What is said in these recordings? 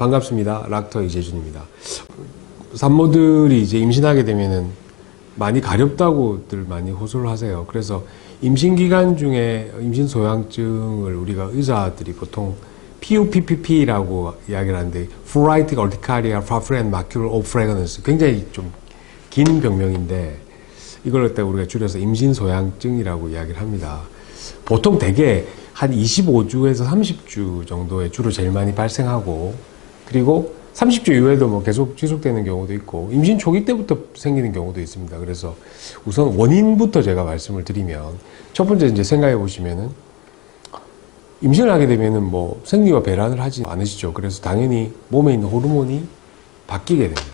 반갑습니다. 락터 이재준입니다. 산모들이 이제 임신하게 되면은 많이 가렵다고들 많이 호소를 하세요. 그래서 임신 기간 중에 임신 소양증을 우리가 의사들이 보통 PUPPP라고 이야기를 하는데 Pruritic Urticaria Papillary Macular Off-Fragrance, 굉장히 좀 긴 병명인데 이걸 갖다 우리가 줄여서 임신 소양증이라고 이야기를 합니다. 보통 대개 한 25주에서 30주 정도에 주로 제일 많이 발생하고, 그리고 30주 이후에도 뭐 계속 지속되는 경우도 있고 임신 초기 때부터 생기는 경우도 있습니다. 그래서 우선 원인부터 제가 말씀을 드리면, 첫 번째 이제 생각해 보시면은 임신을 하게 되면은 뭐 생리와 배란을 하지 않으시죠. 그래서 당연히 몸에 있는 호르몬이 바뀌게 됩니다.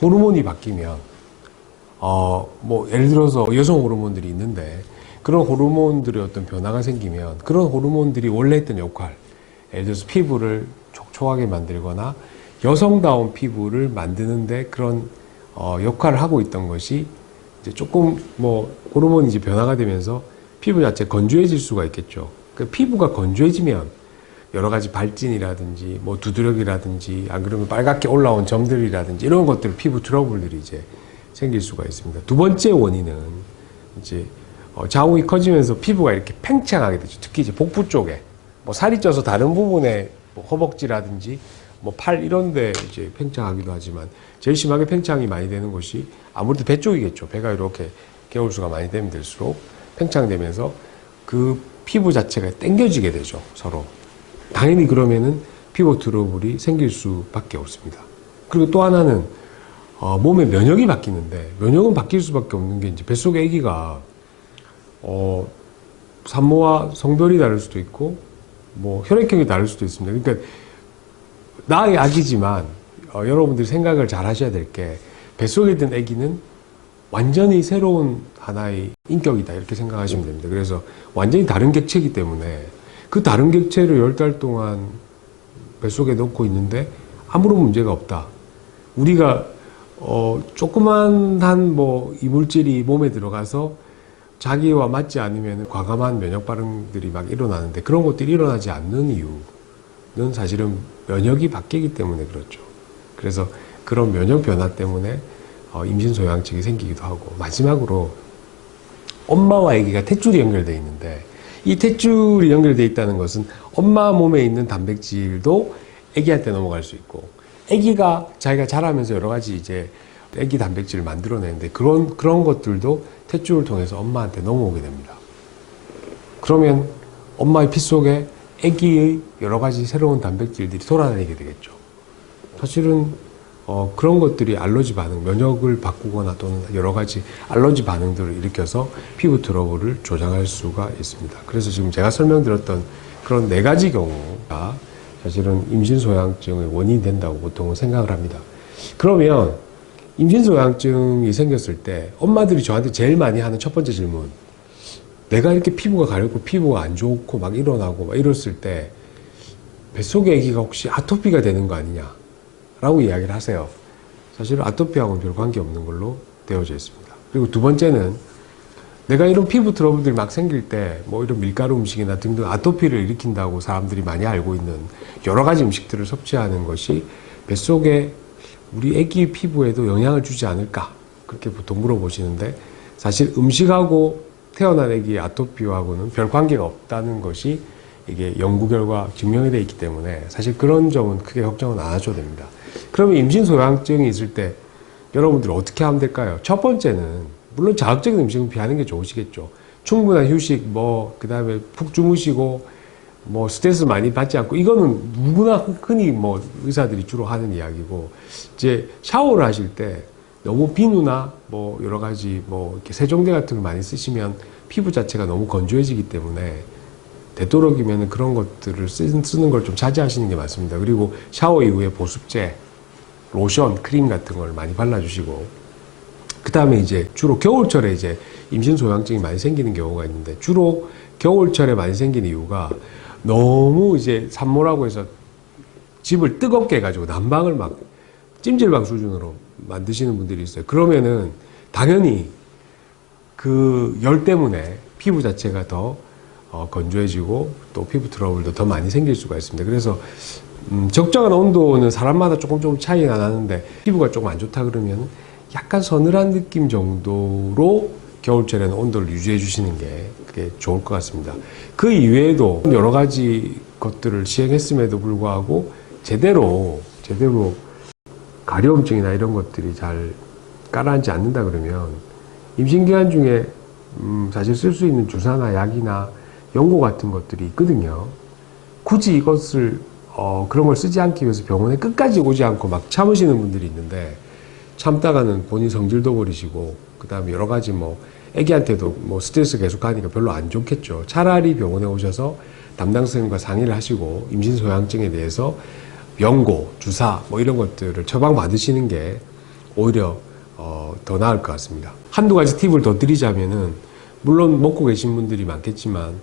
호르몬이 바뀌면 뭐 예를 들어서 여성 호르몬들이 있는데 그런 호르몬들의 어떤 변화가 생기면 그런 호르몬들이 원래 했던 역할, 예를 들어서 피부를 촉촉하게 만들거나 여성다운 피부를 만드는데 그런 역할을 하고 있던 것이 이제 조금 뭐 호르몬이 이제 변화가 되면서 피부 자체 건조해질 수가 있겠죠. 그 피부가 건조해지면 여러 가지 발진이라든지 뭐 두드러기라든지 안 그러면 빨갛게 올라온 점들이라든지 이런 것들, 피부 트러블들이 이제 생길 수가 있습니다. 두 번째 원인은 이제 자궁이 커지면서 피부가 이렇게 팽창하게 되죠. 특히 이제 복부 쪽에 뭐 살이 쪄서 다른 부분에 뭐 허벅지라든지 뭐 팔 이런데 이제 팽창하기도 하지만 제일 심하게 팽창이 많이 되는 곳이 아무래도 배 쪽이겠죠. 배가 이렇게 개월수가 많이 되면 될수록 팽창되면서 그 피부 자체가 당겨지게 되죠. 서로. 당연히 그러면은 피부 트러블이 생길 수밖에 없습니다. 그리고 또 하나는 몸의 면역이 바뀌는데, 면역은 바뀔 수밖에 없는 게 이제 뱃속의 아기가 산모와 성별이 다를 수도 있고 뭐 혈액형이 다를 수도 있습니다. 그러니까 나의 아기지만 여러분들이 생각을 잘 하셔야 될 게, 뱃속에 든 아기는 완전히 새로운 하나의 인격이다 이렇게 생각하시면 됩니다. 그래서 완전히 다른 객체이기 때문에 그 다른 객체를 10달 동안 뱃속에 넣고 있는데 아무런 문제가 없다. 우리가 조그만한 뭐 이물질이 몸에 들어가서 자기와 맞지 않으면 과감한 면역 반응들이 막 일어나는데 그런 것들이 일어나지 않는 이유는 사실은 면역이 바뀌기 때문에 그렇죠. 그래서 그런 면역 변화 때문에 임신 소양증이 생기기도 하고, 마지막으로 엄마와 아기가 탯줄이 연결되어 있는데 이 탯줄이 연결되어 있다는 것은 엄마 몸에 있는 단백질도 아기한테 넘어갈 수 있고, 아기가 자기가 자라면서 여러 가지 이제 아기 단백질을 만들어내는데 그런 것들도 탯줄을 통해서 엄마한테 넘어오게 됩니다. 그러면 엄마의 피 속에 아기의 여러 가지 새로운 단백질들이 돌아다니게 되겠죠. 사실은 그런 것들이 알러지 반응, 면역을 바꾸거나 또는 여러 가지 알러지 반응들을 일으켜서 피부 트러블을 조장할 수가 있습니다. 그래서 지금 제가 설명드렸던 그런 4가지 경우가 사실은 임신소양증의 원인이 된다고 보통은 생각을 합니다. 그러면 임신소양증이 생겼을 때 엄마들이 저한테 제일 많이 하는 첫 번째 질문, 내가 이렇게 피부가 가렵고 피부가 안 좋고 막 일어나고 막 이랬을 때 뱃속의 아기가 혹시 아토피가 되는 거 아니냐 라고 이야기를 하세요. 사실 아토피하고는 별 관계없는 걸로 되어져 있습니다. 그리고 두 번째는 내가 이런 피부 트러블들이 막 생길 때 뭐 이런 밀가루 음식이나 등등 아토피를 일으킨다고 사람들이 많이 알고 있는 여러 가지 음식들을 섭취하는 것이 뱃속에 우리 아기 피부에도 영향을 주지 않을까, 그렇게 보통 물어보시는데, 사실 음식하고 태어난 아기의 아토피하고는 별 관계가 없다는 것이 이게 연구 결과 증명이 되어 있기 때문에 사실 그런 점은 크게 걱정은 안 하셔도 됩니다. 그러면 임신 소양증이 있을 때 여러분들 어떻게 하면 될까요? 첫 번째는 물론 자극적인 음식은 피하는 게 좋으시겠죠. 충분한 휴식, 그 다음에 푹 주무시고, 스트레스 많이 받지 않고, 이거는 누구나 흔히 의사들이 주로 하는 이야기고, 이제 샤워를 하실 때 너무 비누나 여러 가지 이렇게 세정제 같은 걸 많이 쓰시면 피부 자체가 너무 건조해지기 때문에 되도록이면 그런 것들을 쓰는 걸 좀 자제하시는 게 맞습니다. 그리고 샤워 이후에 보습제, 로션, 크림 같은 걸 많이 발라주시고, 그 다음에 이제 주로 겨울철에 이제 임신 소양증이 많이 생기는 경우가 있는데, 주로 겨울철에 많이 생기는 이유가 너무 이제 산모라고 해서 집을 뜨겁게 해가지고 난방을 막 찜질방 수준으로 만드시는 분들이 있어요. 그러면은 당연히 그 열 때문에 피부 자체가 더 건조해지고 또 피부 트러블도 더 많이 생길 수가 있습니다. 그래서 적정한 온도는 사람마다 조금 차이가 나는데 피부가 조금 안 좋다 그러면 약간 서늘한 느낌 정도로 겨울철에는 온도를 유지해 주시는 게 그게 좋을 것 같습니다. 그 이외에도 여러 가지 것들을 시행했음에도 불구하고 제대로 가려움증이나 이런 것들이 잘 가라앉지 않는다 그러면 임신 기간 중에 사실 쓸 수 있는 주사나 약이나 연고 같은 것들이 있거든요. 굳이 이것을 그런 걸 쓰지 않기 위해서 병원에 끝까지 오지 않고 막 참으시는 분들이 있는데 참다가는 본인 성질도 버리시고 그 다음에 여러 가지 뭐 애기한테도 뭐 스트레스 계속 가니까 별로 안 좋겠죠. 차라리 병원에 오셔서 담당 선생님과 상의를 하시고 임신 소양증에 대해서 연고, 주사 뭐 이런 것들을 처방 받으시는 게 오히려 더 나을 것 같습니다. 한두 가지 팁을 더 드리자면은 물론 먹고 계신 분들이 많겠지만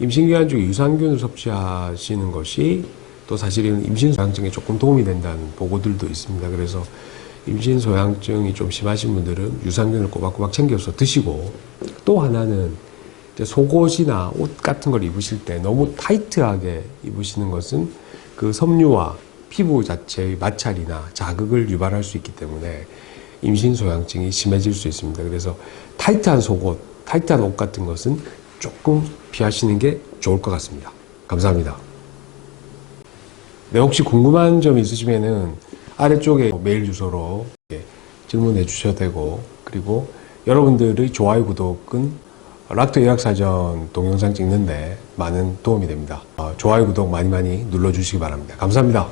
임신기간 중에 유산균을 섭취하시는 것이 또 사실은 임신소양증에 조금 도움이 된다는 보고들도 있습니다. 그래서 임신소양증이 좀 심하신 분들은 유산균을 꼬박꼬박 챙겨서 드시고 또 하나는 이제 속옷이나 옷 같은 걸 입으실 때 너무 타이트하게 입으시는 것은 그 섬유와 피부 자체의 마찰이나 자극을 유발할 수 있기 때문에 임신소양증이 심해질 수 있습니다. 그래서 타이트한 속옷, 타이트한 옷 같은 것은 조금 피하시는 게 좋을 것 같습니다. 감사합니다. 네, 혹시 궁금한 점 있으시면은 아래쪽에 메일 주소로 질문해 주셔도 되고, 그리고 여러분들의 좋아요, 구독은 락토 의학사전 동영상 찍는데 많은 도움이 됩니다. 좋아요, 구독 많이 눌러주시기 바랍니다. 감사합니다.